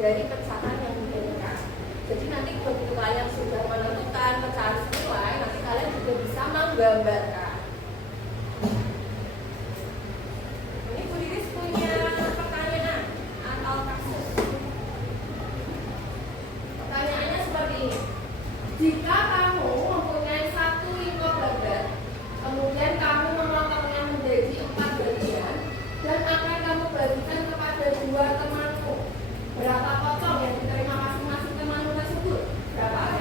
dari pecahan yang diberikan. Jadi nanti begitu kalian sudah menentukan pecahan senilai, nanti kalian juga bisa menggambarkan. Ini Bu Iris punya pertanyaan atau kasus. Pertanyaannya seperti ini. Jika kamu mempunyai satu lingkup babat, kemudian kamu memotongnya menjadi 4 bagian dan akan kamu bagikan kepada 2 temanmu, berapa potong yang diterima masing-masing temanmu tersebut? Berapa?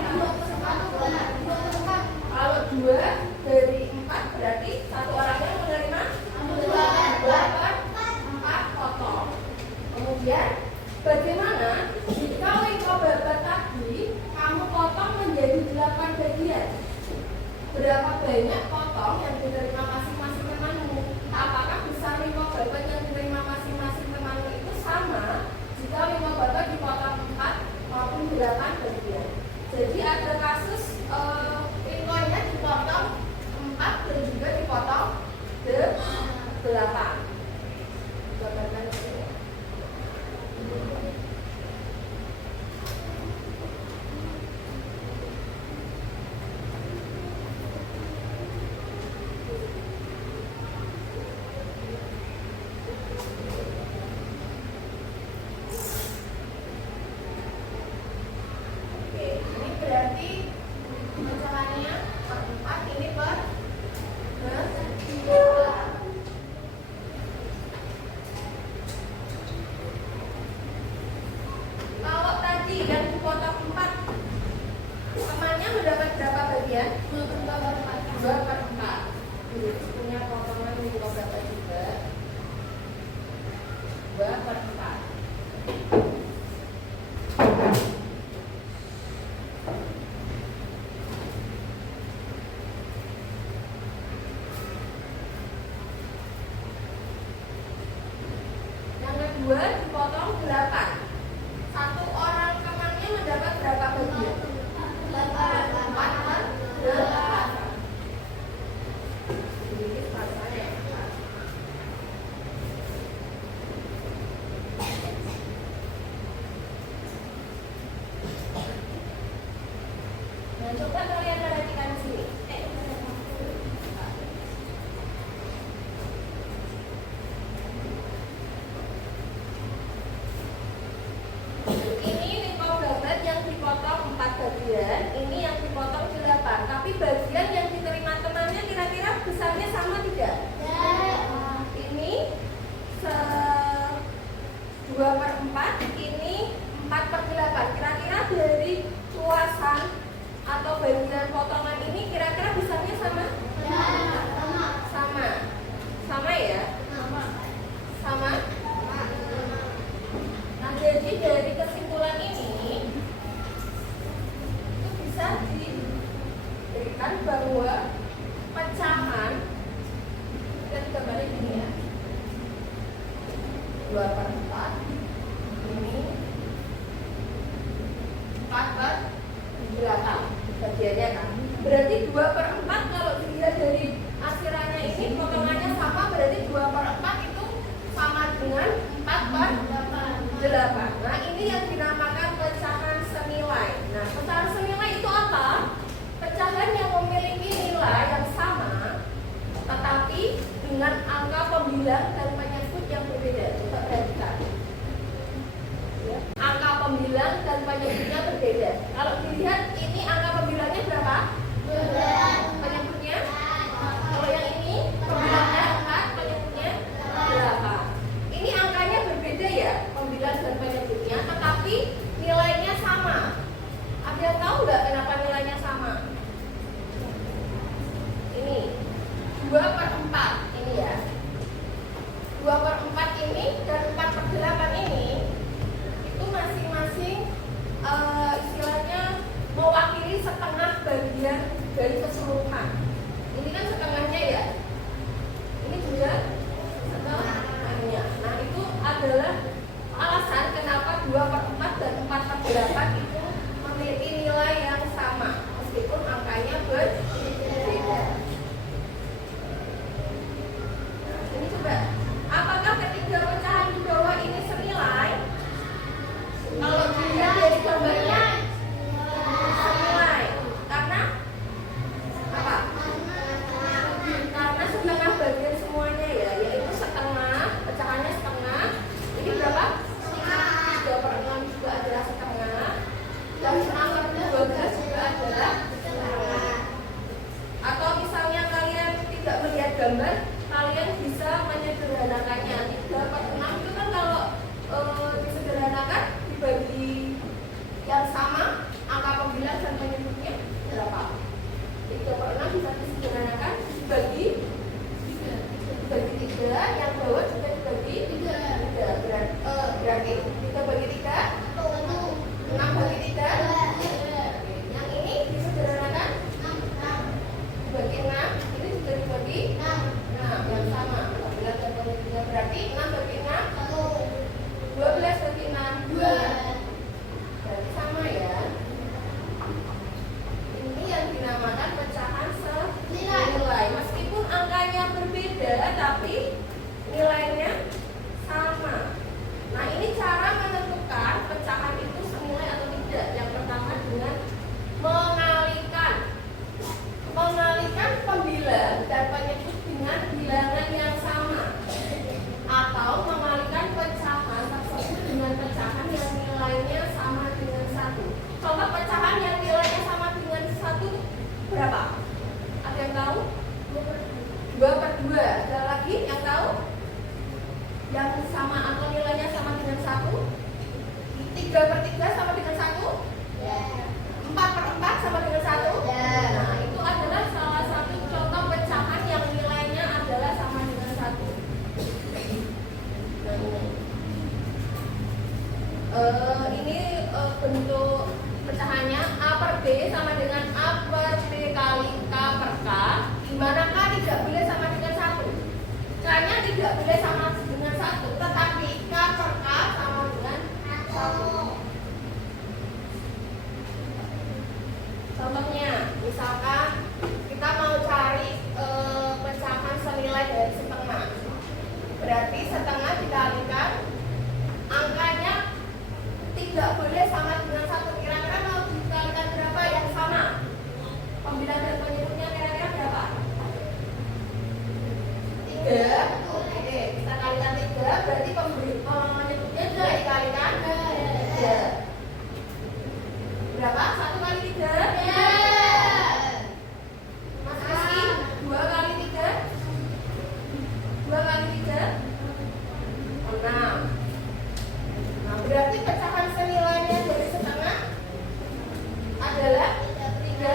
Kalau 2 dari 4 berarti satu orangnya menerima 4 potong. Kemudian bagaimana jika lingkup babat tadi kamu potong menjadi 8 bagian? Berapa banyak potong yang diterima masing-masing temanmu? Apakah besar lingkup babat yang diterima masing-masing temanmu itu sama jika lingkup babat dipotong 4 maupun 8 bagian? Jadi ada kasus lingkupnya dipotong 4 dan juga dipotong 8. Gambarkan di sini. Berarti pecahannya per 4, ini per 2. Kalau tadi yang dipotong 4 temannya mendapat berapa bagian? 2/4. Punya potongan lingkup babat juga 2/4. Dua dipotong 8. Satu orang temannya mendapat berapa bagian? 4/8. Ini pasanya. Nah, coba kalian perhatikan sini. bagian potongan ini kira-kira besarnya sama? Ya, sama. Sama. Sama ya? Sama? Nah, jadi dari kesimpulan ini itu bisa diberikan bahwa pecahan, kita juga balik ini ya, 2/4 ini 4/8 bagiannya kan, berarti 2/4 kalau dilihat dari asirannya ini potongannya sama, berarti 2/4 itu sama dengan 4/8. Nah, ini yang dinamakan pecahan senilai. Nah, pecahan senilai itu apa? Pecahan yang memiliki nilai yang sama tetapi dengan angka pembilang dan penyebut yang berbeda. Coba perhatikan ya. Angka pembilang dan penyebutnya berbeda. Kalau dilihat ini angka pembilangnya berapa? 2. Penyebutnya? Kalau yang ini pembilangnya 4, penyebutnya 8. Ini angkanya berbeda ya, pembilang dan penyebutnya, tetapi nilainya sama. Ada yang tahu nggak kenapa nilainya sama? Ini 2/4 ini ya. 2/4 ini dan 4/8 ini itu masing-masing istilahnya mewakili setengah bagian dari keseluruhan. Ini kan setengahnya ya. Ini juga setengahnya. Nah, itu adalah alasan kenapa 2/4 dan 4/8 itu memiliki nilai yang sama meskipun angkanya berbeda. Ini coba, apakah ketiga pecahan di bawah ini senilai? Kalau dilihat dari gambarnya senilai, karena apa? Karena setengah bagian semuanya ya, yaitu setengah, pecahannya setengah. Ini berapa? 3/6 juga adalah setengah, dan 6/12 juga adalah setengah. Atau misalnya kalian tidak melihat gambar, kalian bisa menyederhanakannya. 3/6 itu kan kalau disederhanakan dibagi yang sama, angka pembilang dan penyebutnya berapa? 3/6 bisa disederhanakan dibagi 3, yang bawah juga dibagi 3. Berarti 3/3, 6/3. Yang ini disederhanakan dibagi 6, ini juga dibagi 6, yang sama. Pembilang dan penyebutnya berarti 6/6, 12/6, 2. Berarti sama ya. Ini yang dinamakan pecahan senilai. Meskipun angkanya berbeda, tapi nilainya sama. Nah, ini cara menentukan pecahan itu senilai atau tidak. Yang pertama dengan mengalihkan pembilang dan penyebut dengan bilangan yang sama, atau mengalihkan pecahan tersebut dengan pecahan yang nilainya sama dengan 1. Contoh pecahan yang nilainya sama dengan 1 berapa? Ada yang tahu? 2/2. Ada lagi yang tahu? Yang sama atau nilainya sama dengan 1? 3/3 sama dengan 1? 4/4 sama dengan 1? Nah, itu adalah salah satu contoh pecahan yang nilainya adalah sama dengan 1. Ini bentuk pecahannya. A/B sama dengan A/B kali K/K, di mana K tidak boleh sama dengan 1. K-nya tidak boleh sama dengan 1, tetapi K/K sama dengan 1. Contohnya, misalkan kita mau cari pecahan senilai dari setengah, berarti setengah dikalikan angkanya tidak boleh sama dengan 1. Kira-kira mau dikalikan berapa yang sama? Pembilang dan penyebutnya kira-kira berapa? 3. Oke, kita kalikan 3, berarti penyebutnya juga dikalikan 3. Berapa? 1 kali 3? Mas Rizky, 2 kali 3? 2 kali 3? 6. Nah, berarti pecahan senilainya dari setengah adalah 3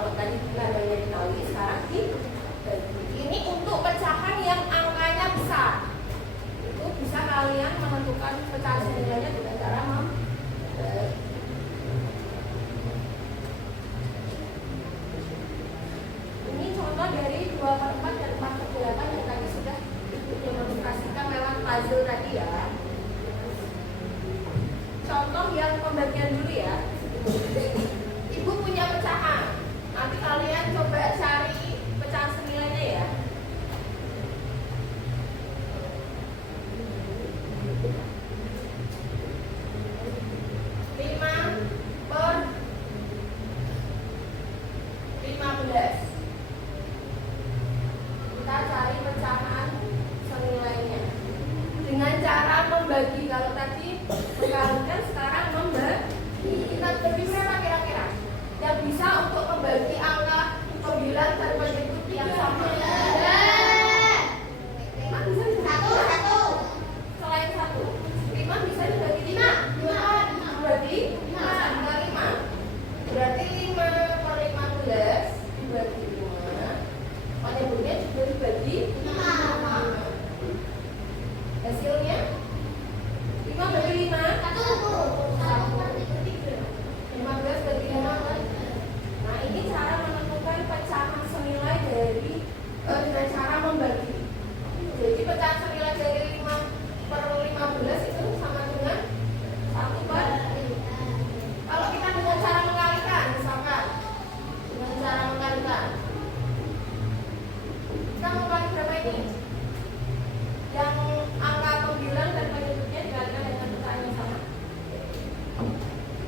Kalau tadi nilainya dikali, sekarang dibagi. Ini untuk pecahan yang angkanya besar. Itu bisa kalian menentukan pecahan senilainya dengan cara membagi. Ini contoh dari 2/4 dan 4/8 yang tadi sudah didemonstrasikan lewat puzzle tadi ya. Contoh yang pembagian dulu ya. Ibu punya pecahan. Nanti kalian coba cari pecahan senilainya ya. 5/15. Kita cari pecahan senilainya dengan cara membagi. Kalau tadi mengkalikan, sekarang membagi. Kita bagi berapa kira-kira? Yang bisa untuk membagi angka 9 dan penyebut yang sama. 5 bisa satu. Selain 1, 5 bisa dibagi 5. Berarti 5. Berarti 5/15 dibagi 5. Penyebutnya juga dibagi 5. Hasilnya 5/5 15/5. Nah, ini cara menentukan pecahan senilai dari dengan cara membagi. Jadi pecahan senilai dari 5/15 itu sama dengan 1/5. Kalau kita dengan cara mengalikan, misalkan dengan cara mengalikan, kita mau kali berapa ini? Yang angka 9 dan penyebutnya dikalikan dengan pecahan yang sama.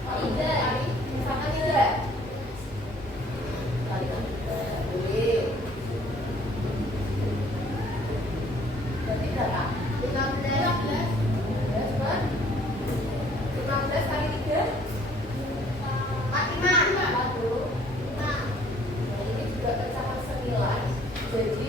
Kalau kali, misalkan 3 kalikan 3, boleh. Berarti berapa? 15 kali 3 45. Nah, ini juga pecahan senilai. Jadi